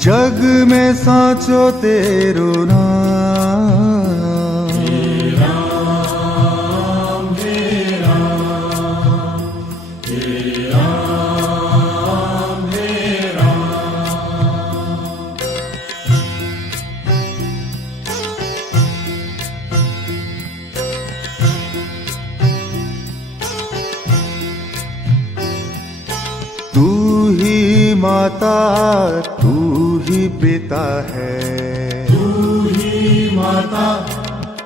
जग में साचो तेरो नाम, हे राम हे राम, हे राम हे राम। तू ही माता तू ही पिता है, तू ही माता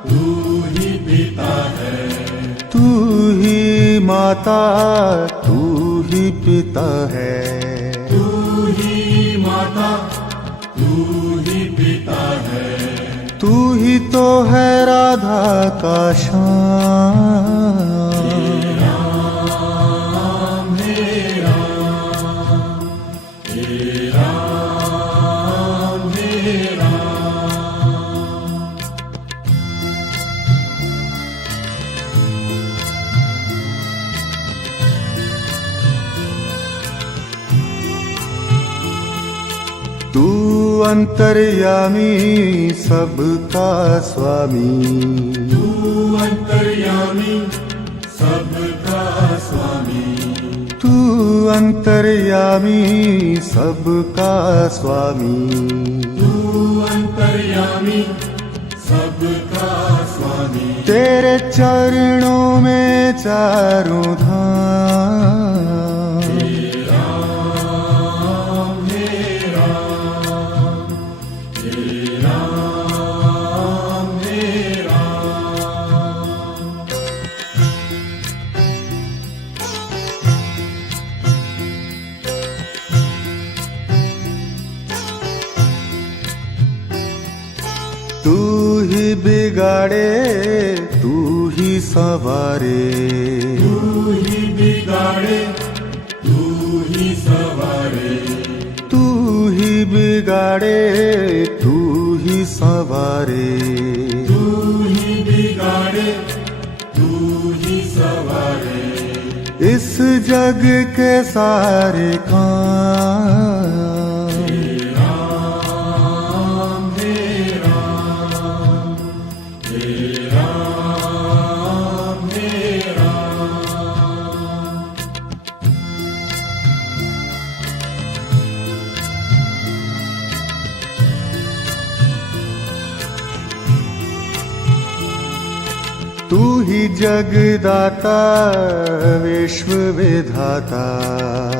तू ही पिता है, तू ही माता तू ही पिता है, तू ही माता तू ही पिता है, तू ही तो है राधा का श्याम। तू अंतर्यामी सबका स्वामी, तू अंतर्यामी सबका स्वामी, तू अंतर्यामी सबका स्वामी, तू अंतर्यामी सबका स्वामी। तेरे चरणों में चारों धाम, तू ही बिगाड़े तू ही सवारे, तू ही बिगाड़े तू ही सवारे, तू ही बिगाड़े तू ही सवारे, तू ही बिगाड़े तू ही सवारे। इस जग के सारे काम, तू ही जगदाता विश्व विधाता,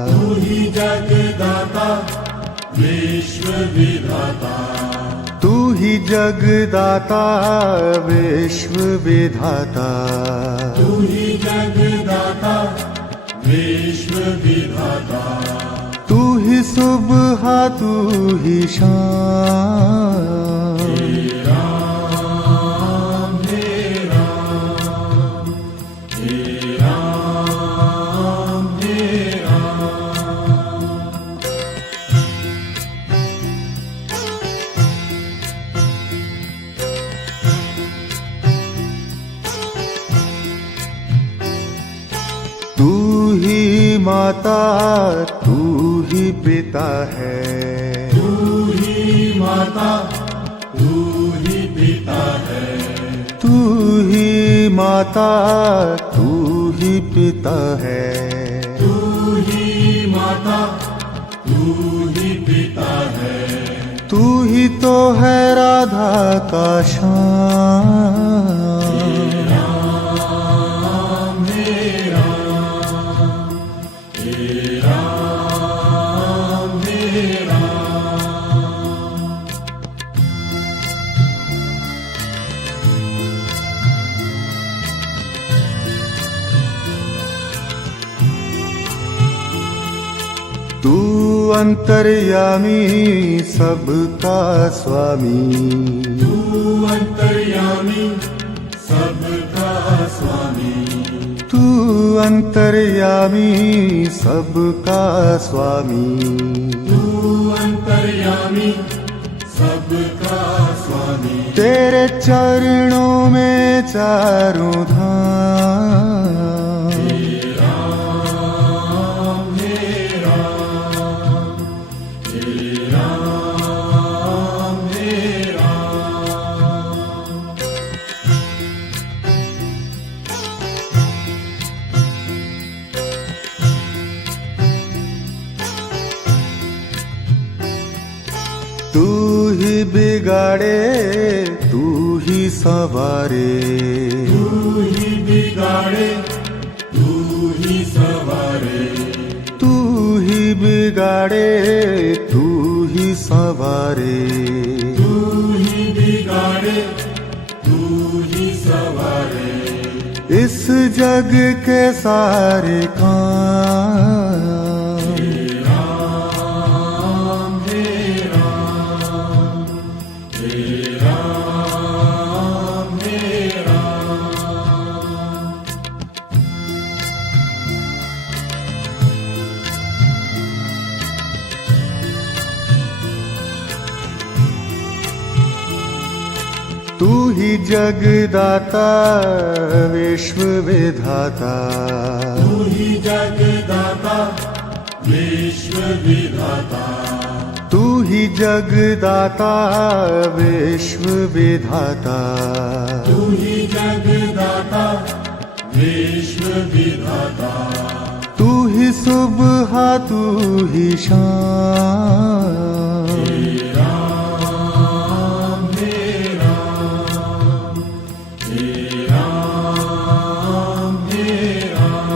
तू ही जगदाता विश्व विधाता, तू ही जगदाता विश्व विधाता, तू ही जगदाता विश्व विधाता। तू ही सुबह तू ही शाम, तू ही माता तू ही पिता है, तू ही माता तू ही पिता है, तू ही माता तू ही पिता है, तू ही माता तू ही पिता है, तू ही तो है राधा का श्याम। तू अंतर्यामी सबका स्वामी, तू अंतर्यामी सबका स्वामी, तू अंतर्यामी सबका स्वामी, तू अंतर्यामी सबका स्वामी। तेरे तेरे चरणों में चारों धाम। राम हे राम, हे राम हे राम। तू ही बिगाड़े तू ही सवारे, तू ही बिगाड़े तू ही सवारे, तू ही बिगाड़े तू ही सवारे। तू ही बिगाड़े तू ही सवारे। इस जग के सारे काम। राम हे राम, हे राम हे राम। तू ही जगदाता विश्व विधाता, तू ही जगदाता विश्व विधाता, तू ही जगदाता विश्व विधाता। तू ही जगदाता विश्व विधाता। तू ही सुबह तू ही शाम। राम हे राम, हे राम हे राम।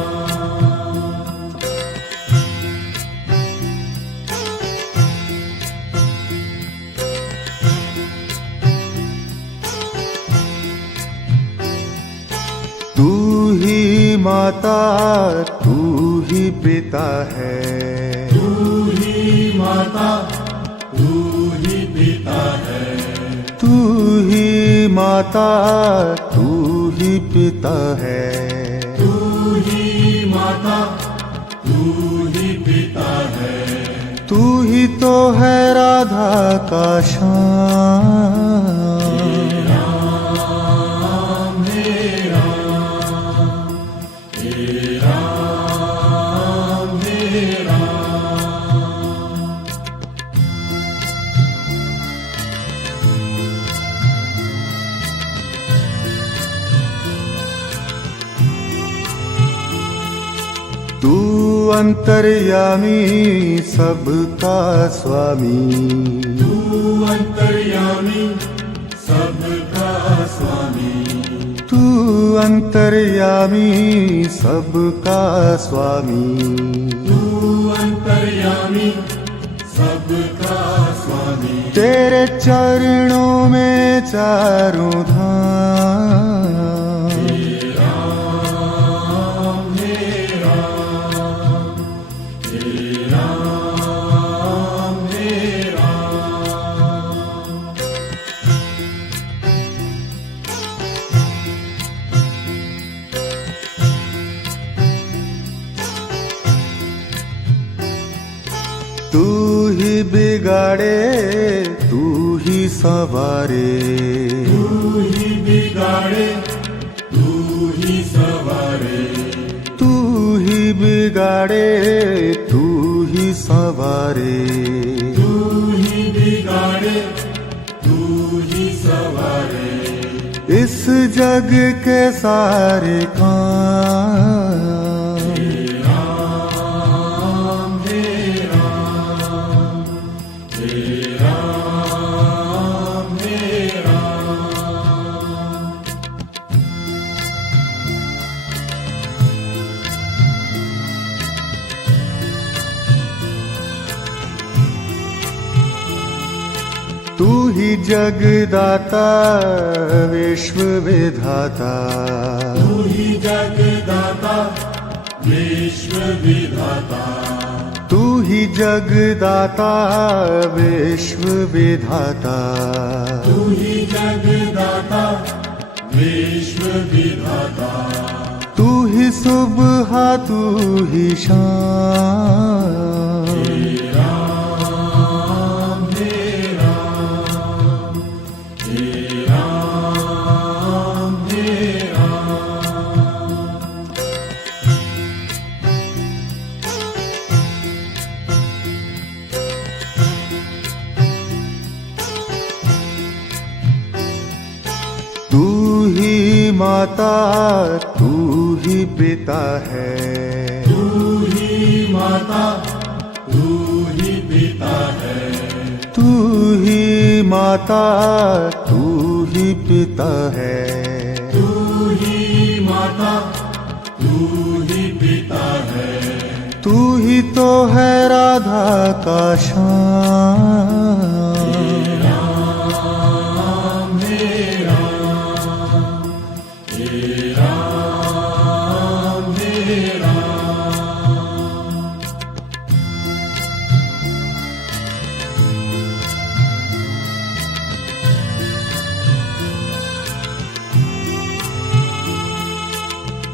तू ही माता तू ही पिता है, तू ही माता तू ही पिता है, तू ही माता तू ही पिता है। तू ही माता तू ही पिता है। तू ही तो है राधा का श्याम। राम हे राम, हे राम हे राम। तू अंतर्यामी सबका स्वामी, तू अंतर्यामी सबका स्वामी, तू अंतर्यामी सबका स्वामी। तू अंतर्यामी सबका स्वामी। तेरे चरणों में चारों धाम। राम हे राम, हे राम हे राम। तू ही बिगाड़े तू ही सवारे, तू ही बिगाड़े तू ही सवारे, तू ही बिगाड़े तू ही सवारे। तू ही बिगाड़े तू ही सवारे। इस जग के सारे काम। राम हे राम, हे राम हे राम। तू ही जगदाता विश्व विधाता, तू ही जगदाता विश्व विधाता, तू ही जगदाता विश्व विधाता। तू ही जगदाता विश्व विधाता। तू ही सुबह तू ही शाम। राम हे राम, हे राम माता तू ही पिता है, तू ही माता तू ही पिता है, तू ही माता तू ही पिता है, तू ही माता तू ही पिता है, तू ही तो है राधा का श्याम।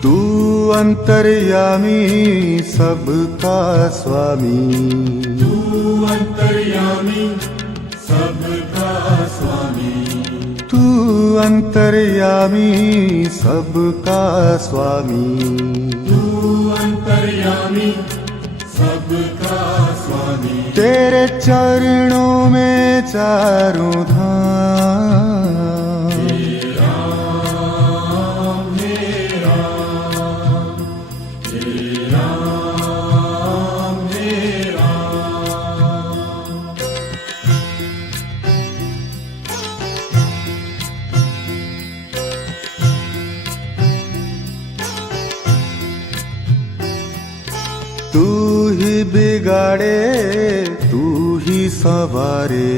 तू अंतर्यामी सबका स्वामी, तू अंतर्यामी सबका स्वामी, तू अंतर्यामी सबका स्वामी, तू अंतर्यामी सबका स्वामी, तेरे चरणों में चारों धाम। तू ही बिगाड़े तू ही सवारे,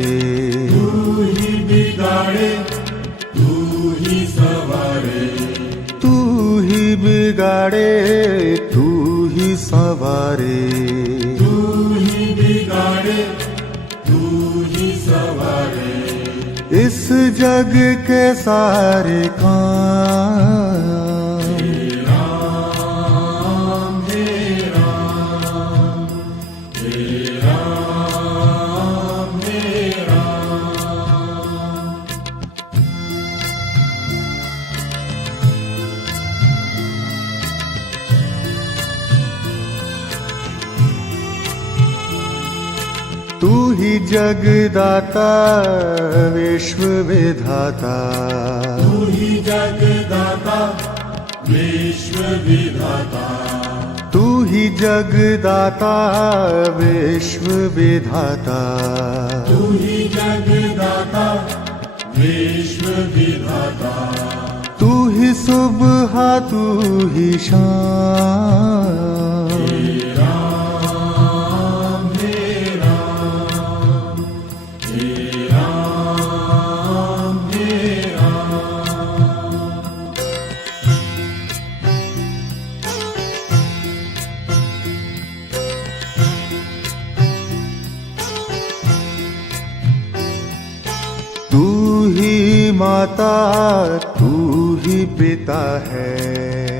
तू ही बिगाड़े तू ही सवारे, तू ही बिगाड़े तू ही सवारे, तू ही बिगाड़े तू ही सवारे, इस जग के सारे काम। तू ही जगदाता विश्व विधाता, तू ही जगदाता विश्व विधाता, तू ही जगदाता विश्व विधाता, तू ही जगदाता विश्व विधाता, तू ही सुबह तू ही शाम। तू ही माता तू ही पिता है,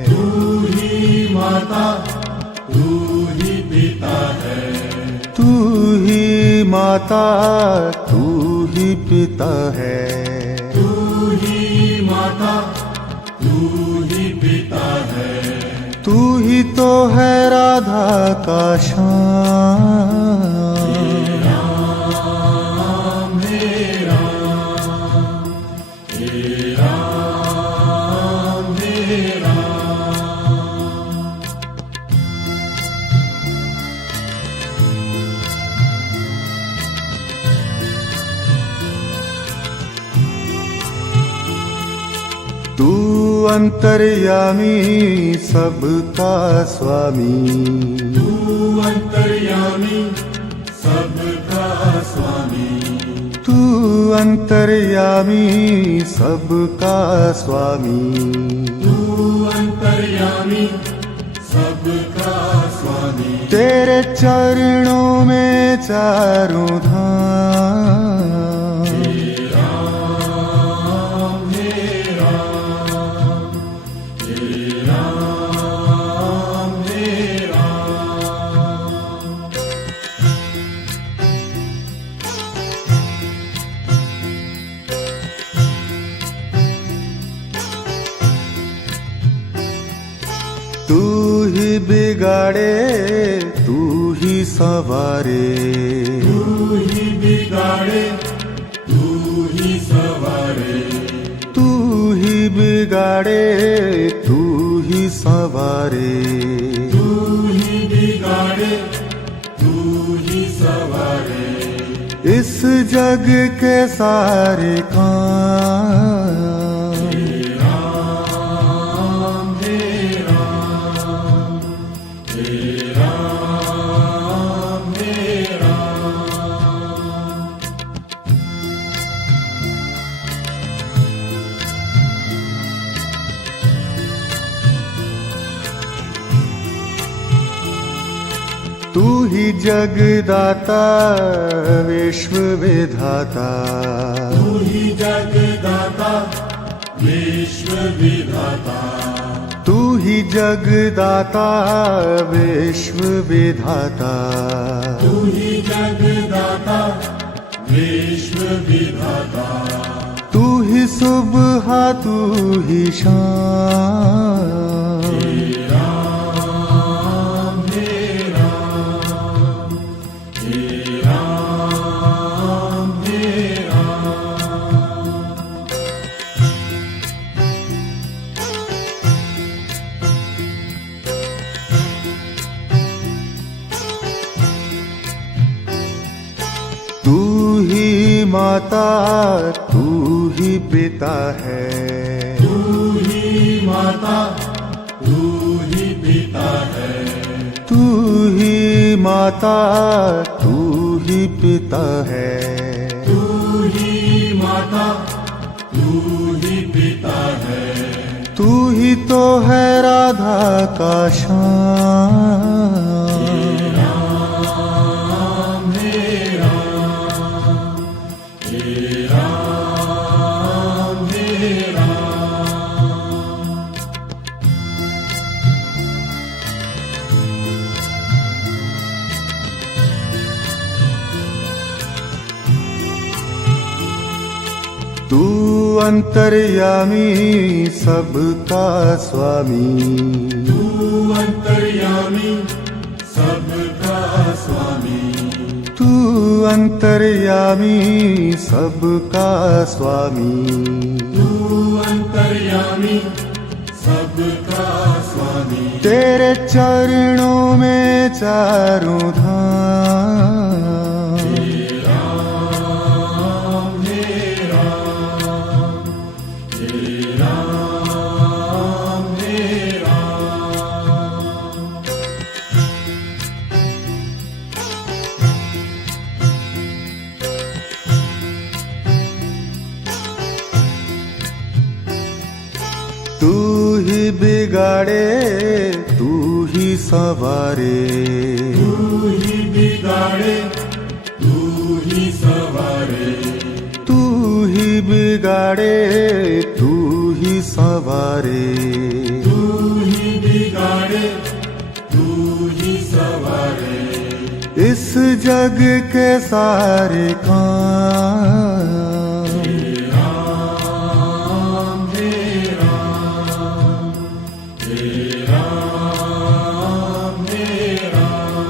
तू ही माता तू ही पिता है, तू ही माता तू ही पिता है, तू ही माता तू ही पिता है, तू ही तो है राधा का श्याम। तू अंतर्यामी सबका स्वामी, तू अंतर्यामी सबका स्वामी, तू अंतर्यामी सबका स्वामी, तू अंतर्यामी सबका स्वामी, तेरे चरणों में चारों धाम। तू ही बिगाड़े तू ही सवारे, तू ही बिगाड़े तू ही सवारे, तू ही बिगाड़े सवारे, तू ही बिगाड़े तू ही सवारे, इस जग के सारे काम। हे राम हे राम हे राम हे राम। तू ही जगदाता विश्व विधाता, तू ही जगदाता विश्व विधाता, तू ही जगदाता विश्व विधाता, तू ही जगदाता विश्व विधाता, तू ही सुबह तू ही शाम। हे राम हे राम हे राम हे राम। तू ही माता तू ही पिता है, तू ही माता तू ही पिता है, तू ही माता तू ही पिता है, तू ही माता तू ही पिता है, तू ही तो है राधा का श्याम। राम हे राम हे राम हे राम। तू अंतर्यामी सबका स्वामी, तू अंतर्यामी सबका स्वामी, तू अंतर्यामी सबका स्वामी, तू अंतर्यामी सबका स्वामी। तेरे चरणों में चारों धाम। हे राम हे राम हे राम हे राम। तू ही बिगाड़े तू ही सवारे, तू ही बिगाड़े तू ही सवारे, तू ही बिगाड़े तू ही सवारे, तू ही बिगाड़े तू ही सवारे, इस जग के सारे काम। हे राम हे राम हे राम हे राम।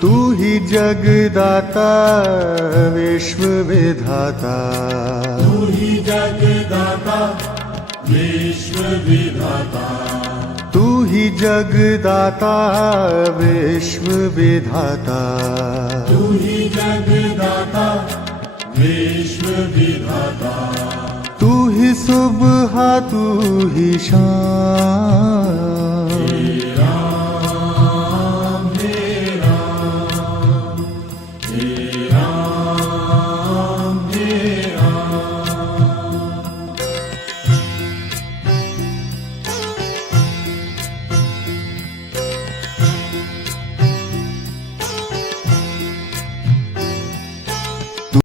तू ही जगदाता विश्व विधाता, तू ही जगदाता विश्व विधाता, तू ही जगदाता विश्व विधाता, तू ही जगदाता विश्व विधाता, तू ही सुबह तू ही शाम।